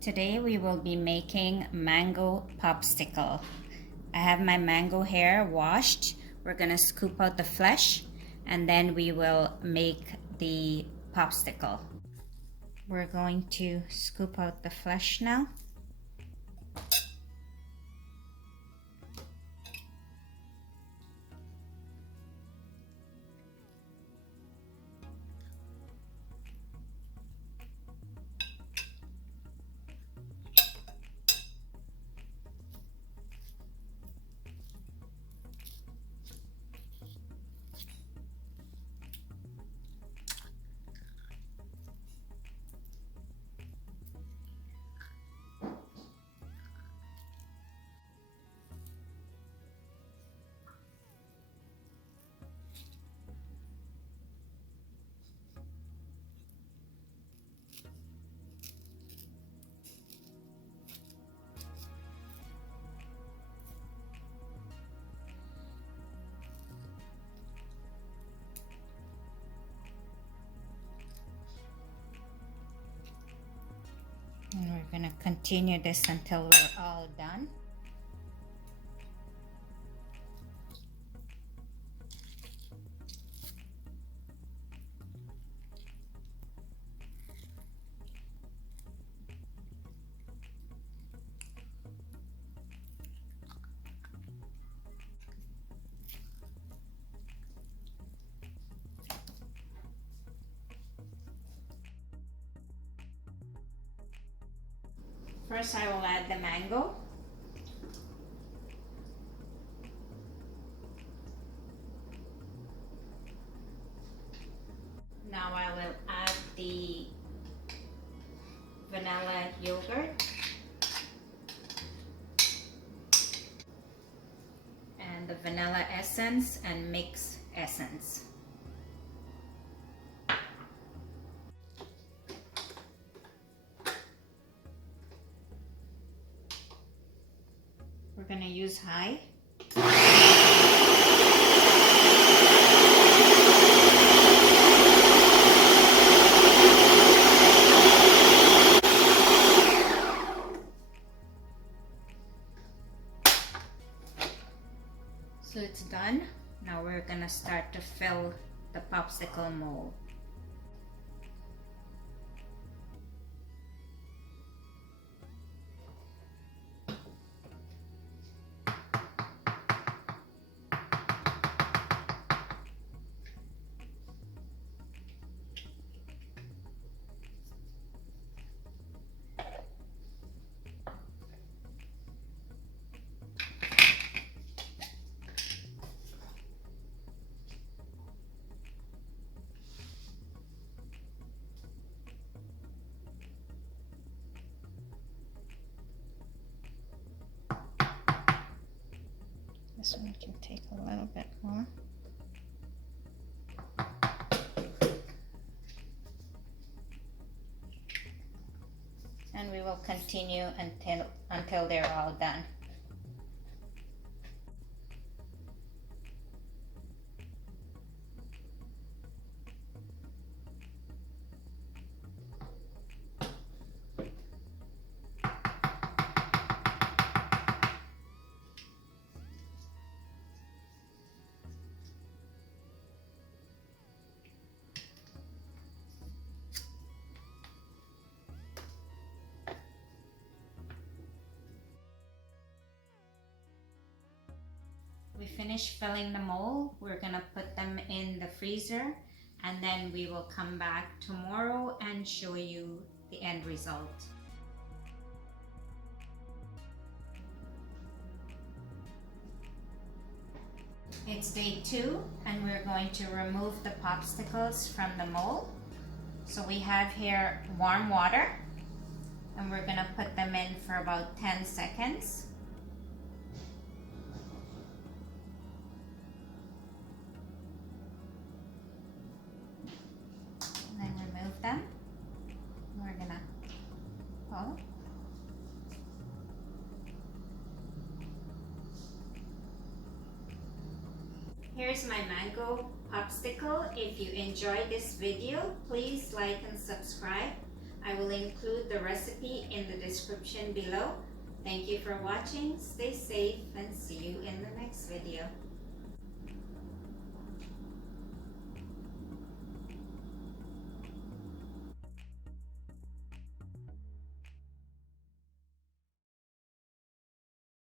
Today we will be making mango popsicle. I have my mango hair washed. We're gonna scoop out the flesh and then we will make the popsicle. We're going to scoop out the flesh now. And we're gonna continue this until we're all done. First, I will add the mango. Now I will add the vanilla yogurt and the vanilla essence and mix essence. We're going to use high. So it's done. Now we're going to start to fill the popsicle mold. This one can take a little bit more. And we will continue until they're all done. We finished filling the mold. We're gonna put them in the freezer and then we will come back tomorrow and show you the end result. It's day 2 and we're going to remove the popsicles from the mold. So we have here warm water and we're gonna put them in for about 10 seconds. Them. We're gonna pull. Here's my mango popsicle. If you enjoyed this video, please like and subscribe. I will include the recipe in the description below. Thank you for watching. Stay safe and see you in the next video.